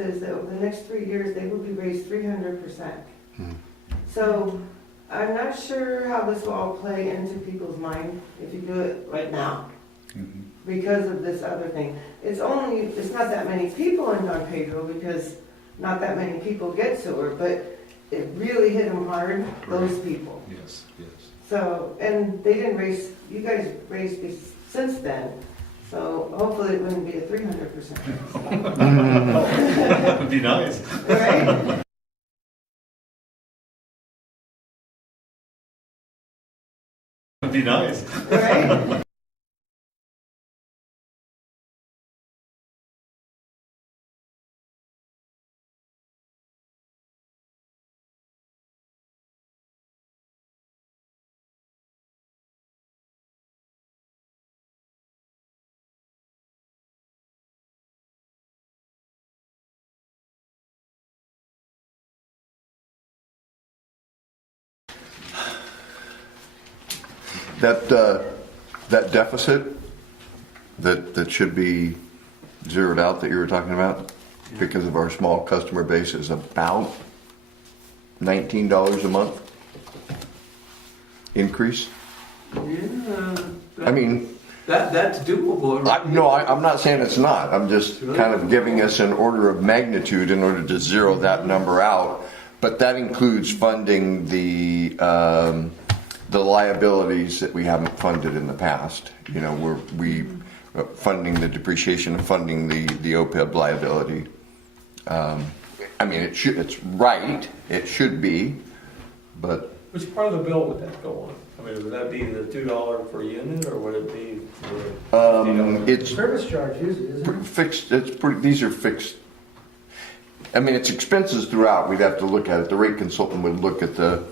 is that over the next 3 years, they will be raised 300%. So I'm not sure how this will all play into people's mind if you do it right now. Because of this other thing. It's not that many people in Don Pedro because not that many people get sewer, but it really hit them hard, those people. Yes, yes. So, and they didn't raise, you guys raised this since then, so hopefully it wouldn't be a 300%. That would be nice. Right? That'd be nice. Right? That deficit that should be zeroed out that you were talking about because of our small customer base is about $19 a month increase. Yeah. I mean, That's doable. I'm not saying it's not. I'm just kind of giving us an order of magnitude in order to zero that number out. But that includes funding the liabilities that we haven't funded in the past. You know, we funding the depreciation and funding the OPEB liability. I mean, it's right. It should be, but Which part of the bill would that go on? I mean, would that be the $2 per unit, or would it be the it's Service charge usually, isn't it? fixed. These are fixed. I mean, it's expenses throughout. We'd have to look at it. The rate consultant would look at the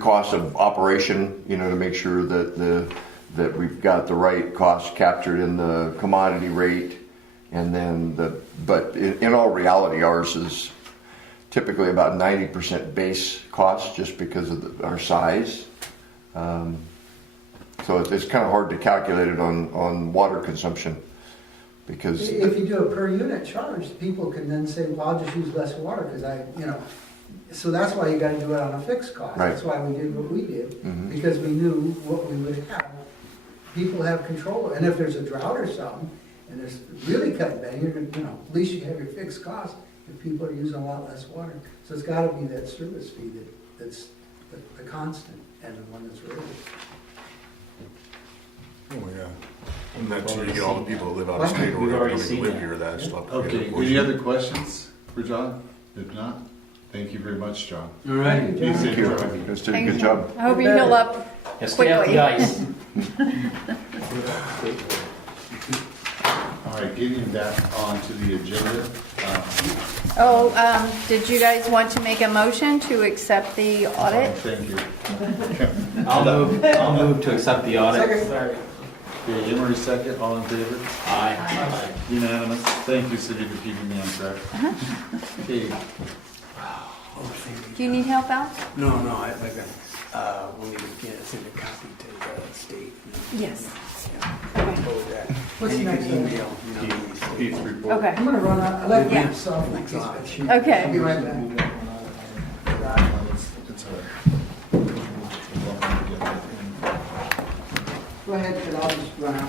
cost of operation, you know, to make sure that we've got the right cost captured in the commodity rate, and then but in all reality, ours is typically about 90% base cost just because of our size. So it's kind of hard to calculate it on water consumption because If you do a per unit charge, people can then say, well, I'll just use less water because so that's why you gotta do it on a fixed cost. Right. That's why we did what we did, because we knew what we would have. People have control, and if there's a drought or something, and there's really cutting back, you're gonna, at least you have your fixed cost if people are using a lot less water. So it's gotta be that service fee that's the constant and the one that's raised. Oh, yeah. And that's where you get all the people that live out of state or We've whatever already that seen live that. here that stop. Okay, any other questions for John? If not, thank you very much, John. All right. thank you. Guys did a good job. I hope you heal up Yeah, stay out quickly. the ice. All right, getting that onto the agenda. Did you guys want to make a motion to accept the audit? Thank you. I'll move to accept the audit. Okay, Emery second, all in favor? Aye. Unanimous. Thank you, Cindy, for keeping me on track. Okay, Do you need help out? No, I got, we'll need to send a copy to the state. Yes. Forward that. What's And you next can on? email, Pete's report. Okay. I'm gonna run out, I left Yeah. myself in case I I'll be Okay. right back. It's all right. Go ahead, kid, I'll just run out.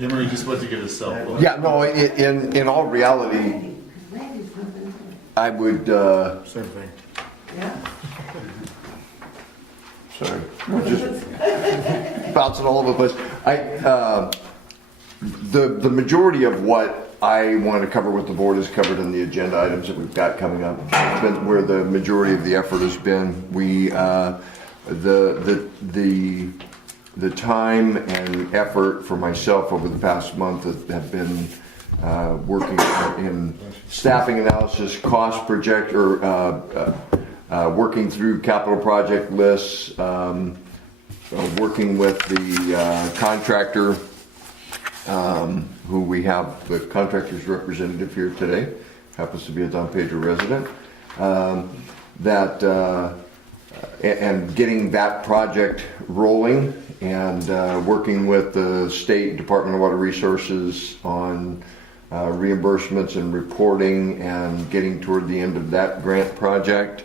Emery just went to get his cell phone. Yeah, no. In all reality, I would. Same thing. Yeah. Sorry, we're just bouncing all over the place. The majority of what I want to cover with the board is covered in the agenda items that we've got coming up. It's been where the majority of the effort has been. We the time and effort for myself over the past month have been working in staffing analysis, cost project, or working through capital project lists, working with the contractor, who we have the contractor's representative here today, happens to be a Don Pedro resident, and getting that project rolling, and working with the State Department of Water Resources on reimbursements and reporting, and getting toward the end of that grant project.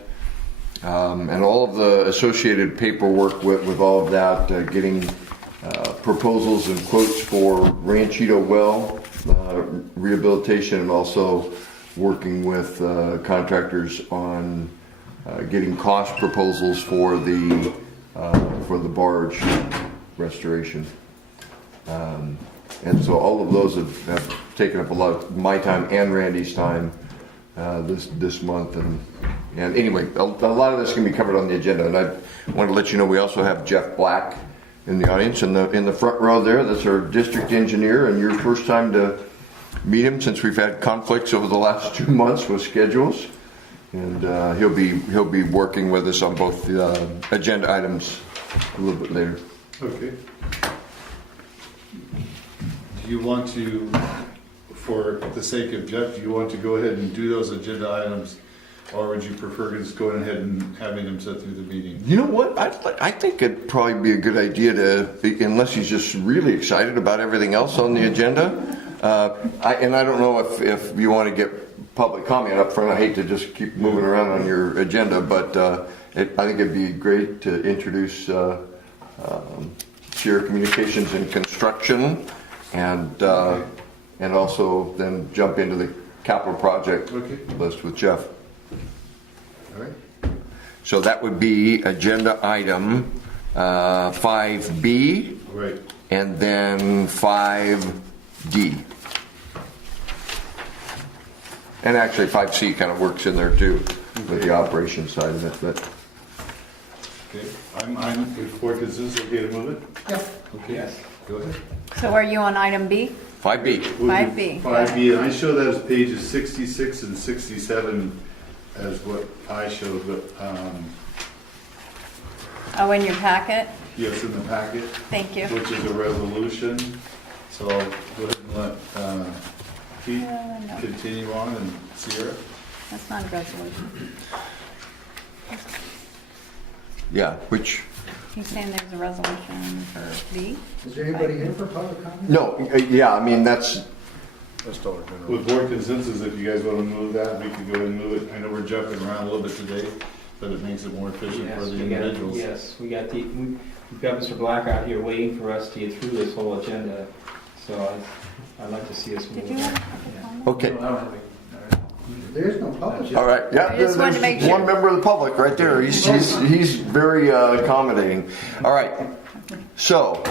And all of the associated paperwork with all of that, getting proposals and quotes for Ranchito well rehabilitation, and also working with contractors on getting cost proposals for the barge restoration. And so all of those have taken up a lot of my time and Randy's time this month, and anyway, a lot of this can be covered on the agenda. And I want to let you know we also have Jeff Black in the audience in the front row there. That's our district engineer, and your first time to meet him since we've had conflicts over the last 2 months with schedules. And he'll be working with us on both the agenda items a little bit later. Okay. Do you want to, for the sake of Jeff, do you want to go ahead and do those agenda items, or would you prefer just going ahead and having him sit through the meeting? You know what? I think it'd probably be a good idea to, unless he's just really excited about everything else on the agenda. I don't know if you want to get public comment up front. I hate to just keep moving around on your agenda, but I think it'd be great to introduce Sierra Communications and Construction, and also then jump into the capital project list with Jeff. All right. So that would be agenda item 5B, Right. and then 5D. And actually 5C kind of works in there too, with the operations side of it. But Okay. I'm for consensus. Okay to move it? Yeah. Okay. Yes. Go ahead. So are you on item B? 5B. 5B. 5B, and I show that as pages 66 and 67 as what I showed, but Oh, in your packet? yes, in the packet, Thank you. which is a resolution. So I'll go ahead and let Pete No, continue on, and Sierra. that's not a resolution. Yeah, which, He's saying there's a resolution for B? Is there anybody here for public comment? no, yeah, I mean, that's, Dollar General. With board consensus, if you guys want to move that, we can go ahead and move it. I know we're jumping around a little bit today, but it makes it more efficient for the individuals. We got we've got Mr. Black out here waiting for us to get through this whole agenda, so I'd like to see us move. Did you have a public comment? okay. There is no public. All right, yeah, I just wanted to make there's sure. one member of the public right there. He's very accommodating. All right, so,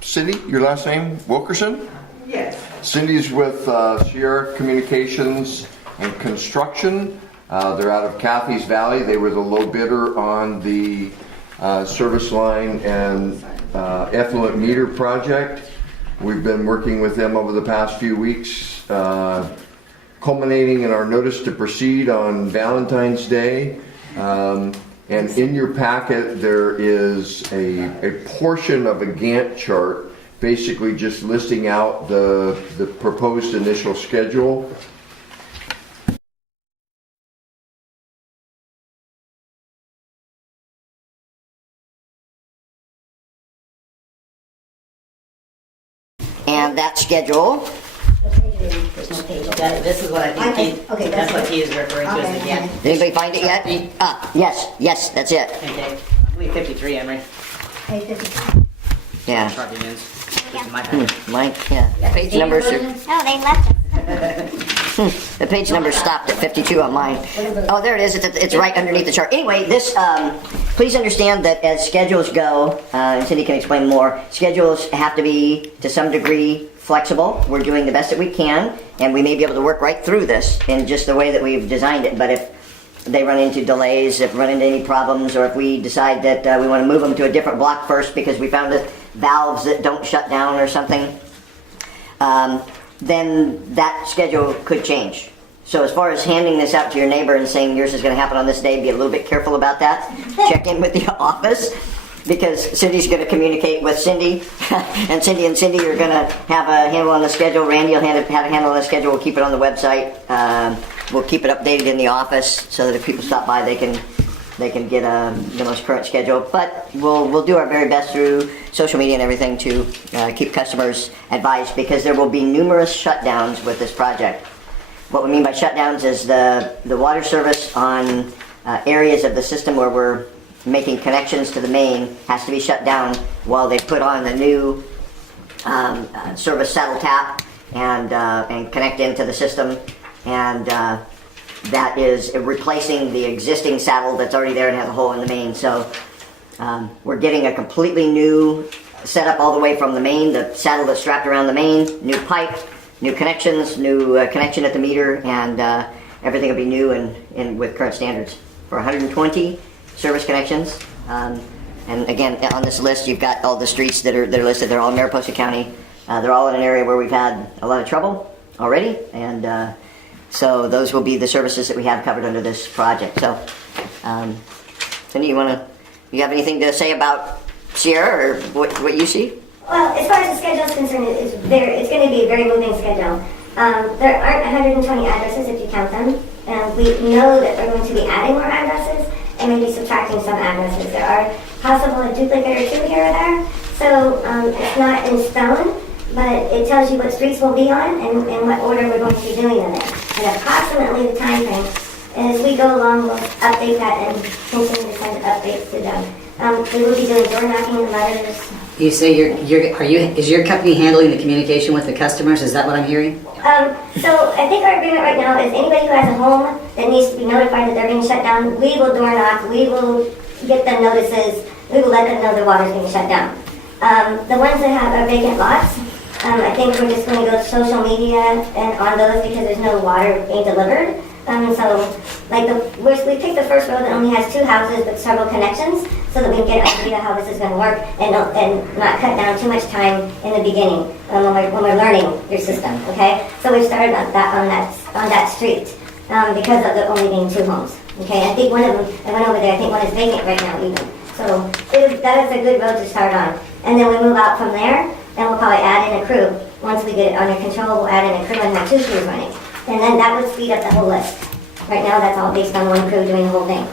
Cindy, your last name, Wilkerson? Yes. Cindy's with Sierra Communications and Construction. They're out of Cathy's Valley. They were the low bidder on the service line and effluent meter project. We've been working with them over the past few weeks, culminating in our notice to proceed on Valentine's Day. And in your packet, there is a portion of a Gantt chart, basically just listing out the proposed initial schedule. And that schedule, This is what I think he, Okay, that's that's what he is referring to as the gap. did anybody find it yet? Yes, that's it. Okay, I believe 53, Emery. Yeah. Sharpie ends. This is my bad. Mine, yeah. Page numbers are, Oh, they left us. the page number stopped at 52 on mine. Oh, there it is. It's right underneath the chart. Anyway, this, please understand that as schedules go, and Cindy can explain more, schedules have to be, to some degree, flexible. We're doing the best that we can, and we may be able to work right through this in just the way that we've designed it. But if they run into delays, if run into any problems, or if we decide that we want to move them to a different block first because we found valves that don't shut down or something, then that schedule could change. So as far as handing this out to your neighbor and saying yours is going to happen on this day, be a little bit careful about that. Check in with the office, because Cindy's going to communicate with Cindy, and Cindy are going to have a handle on the schedule. Randy will have a handle on the schedule. We'll keep it on the website. We'll keep it updated in the office so that if people stop by, they can they can get the most current schedule. But we'll do our very best through social media and everything to keep customers advised, because there will be numerous shutdowns with this project. What we mean by shutdowns is the water service on areas of the system where we're making connections to the main has to be shut down while they put on a new service saddle tap and connect into the system, and that is replacing the existing saddle that's already there and has a hole in the main. So we're getting a completely new setup all the way from the main, the saddle that's strapped around the main, new pipe, new connections, new connection at the meter, and everything will be new and with current standards for 120 service connections. And again, on this list, you've got all the streets that are listed. They're all in Mariposa County. They're all in an area where we've had a lot of trouble already, and so those will be the services that we have covered under this project. So, Cindy, you have anything to say about Sierra or what you see? Well, as far as the schedule is concerned, it's going to be a very moving schedule. There aren't 120 addresses if you count them. We know that we're going to be adding more addresses and maybe subtracting some addresses. There are possible a duplicate or two here or there. So it's not in stone, but it tells you what streets we'll be on and what order we're going to be doing them in. And approximately the time frame, as we go along, we'll update that and continue to send updates to them. We will be doing door knocking and letters. You say is your company handling the communication with the customers? Is that what I'm hearing? So I think our agreement right now is anybody who has a home that needs to be notified that they're being shut down, we will door knock, we will get them notices, we will let them know the water's being shut down. The ones that have vacant lots, I think we're just going to go to social media and on those because there's no water being delivered. So like we picked the first road that only has 2 houses but several connections, so that we can get an idea how this is going to work and not cut down too much time in the beginning when we're learning your system. Okay, so we've started on that street because of there only being 2 homes. Okay, I think one of them, I went over there, I think one is vacant right now even. So that is a good road to start on. And then we move out from there, and we'll probably add in a crew. Once we get it under control, we'll add in a crew and have 2 crews running. And then that would speed up the whole list. Right now, that's all based on 1 crew doing the whole thing.